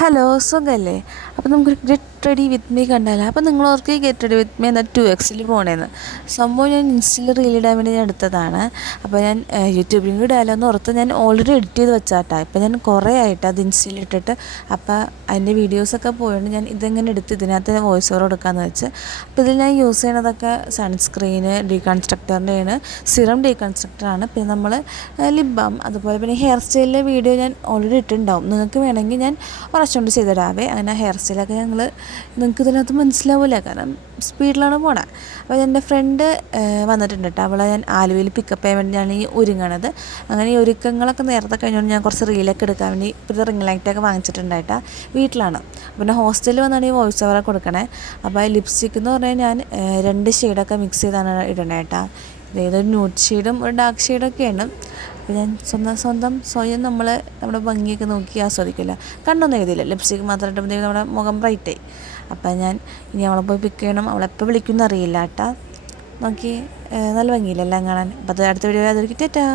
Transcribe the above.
Hello സുഖല്ലേ? അപ്പോൾ നമുക്കൊരു ഗെറ്റ് റെഡി വിത്ത് മീ കണ്ടാലോ? അപ്പോൾ നിങ്ങളോർക്ക് ഗെറ്റ് റെഡി വിത്ത് മീ എന്നാൽ 2Xൽ പോണേന്ന് സംഭവം ഞാൻ ഇൻസ്റ്റയിൽ റീൽ ഇടാൻ വേണ്ടി ഞാൻ എടുത്തതാണ്. അപ്പോൾ ഞാൻ യൂട്യൂബിലും കൂടെ ഇടാമല്ലോ എന്ന് ഓർത്ത് ഞാൻ ഓൾറെഡി എഡിറ്റ് ചെയ്ത് വെച്ചാട്ടാ. ഇപ്പോൾ ഞാൻ കുറേ ആയിട്ട് അത് ഇൻസ്റ്റയിൽ ഇട്ടിട്ട് അപ്പോൾ അതിൻ്റെ വീഡിയോസൊക്കെ പോയതുകൊണ്ട് ഞാൻ ഇതെങ്ങനെ എടുത്ത് ഇതിനകത്ത് വോയിസ് ഓവർ കൊടുക്കാമെന്ന് വെച്ച്. അപ്പോൾ ഇതിൽ ഞാൻ യൂസ് ചെയ്യണതൊക്കെ സൺസ്ക്രീന്, ഡീകൺസ്ട്രക്ടറിൻ്റെയാണ്, സിറം ഡീകൺസ്ട്രക്ടറാണ്. പിന്നെ നമ്മൾ ലിപ് ബാം, അതുപോലെ പിന്നെ ഹെയർ സ്റ്റൈലിലെ വീഡിയോ ഞാൻ ഓൾറെഡി ഇട്ടിട്ടുണ്ടാവും. നിങ്ങൾക്ക് വേണമെങ്കിൽ ഞാൻ കുറച്ചുകൊണ്ട് ചെയ്തിടാവേ. അങ്ങനെ ഹെയർ സ്റ്റൈലൊക്കെ നിങ്ങൾക്ക് ഇതിനകത്ത് മനസ്സിലാവില്ല, കാരണം സ്പീഡിലാണ് പോണത്. അപ്പോൾ എൻ്റെ ഫ്രണ്ട് വന്നിട്ടുണ്ട് കേട്ടോ. അവളെ ഞാൻ ആലുവയിൽ പിക്കപ്പ് ചെയ്യാൻ വേണ്ടി ഞാൻ ഈ ഒരുങ്ങണത്. അങ്ങനെ ഈ ഒരുക്കങ്ങളൊക്കെ നേരത്തെ കഴിഞ്ഞുകൊണ്ട് ഞാൻ കുറച്ച് റീലൊക്കെ എടുക്കാൻ വേണ്ടി ഇപ്പോൾ റിംഗ് ലൈറ്റൊക്കെ വാങ്ങിച്ചിട്ടുണ്ടായിട്ടാ. വീട്ടിലാണ്. പിന്നെ ഹോസ്റ്റലിൽ വന്നാണ് ഈ വോയിസ് ഓവറൊക്കെ കൊടുക്കണേ. അപ്പോൾ ലിപ്സ്റ്റിക് എന്ന് പറഞ്ഞാൽ ഞാൻ 2 ഷെയ്ഡൊക്കെ മിക്സ് ചെയ്താണ് ഇടണേ കേട്ടോ. ഏതൊരു ന്യൂഡ് ഷെയ്ഡും ഒരു ഡാർക്ക് ഷെയ്ഡൊക്കെയാണ്. അപ്പോൾ ഞാൻ സ്വയം നമ്മുടെ ഭംഗിയൊക്കെ നോക്കി ആസ്വദിക്കില്ല. കണ്ണൊന്നും എഴുതിയില്ല, ലിപ്സ്റ്റിക്ക് മാത്രം ഇട്ടുമ്പോഴത്തേക്കും നമ്മുടെ മുഖം ബ്രൈറ്റായി. അപ്പം ഞാൻ ഇനി അവളെ പോയി പിക്ക് ചെയ്യണം. അവളെപ്പോൾ വിളിക്കുമെന്ന് അറിയില്ല കേട്ടോ. നോക്കി നല്ല ഭംഗിയില്ല എല്ലാം കാണാൻ. അപ്പോൾ അത് അടുത്ത വീഡിയോ അതൊരു ടാറ്റാ.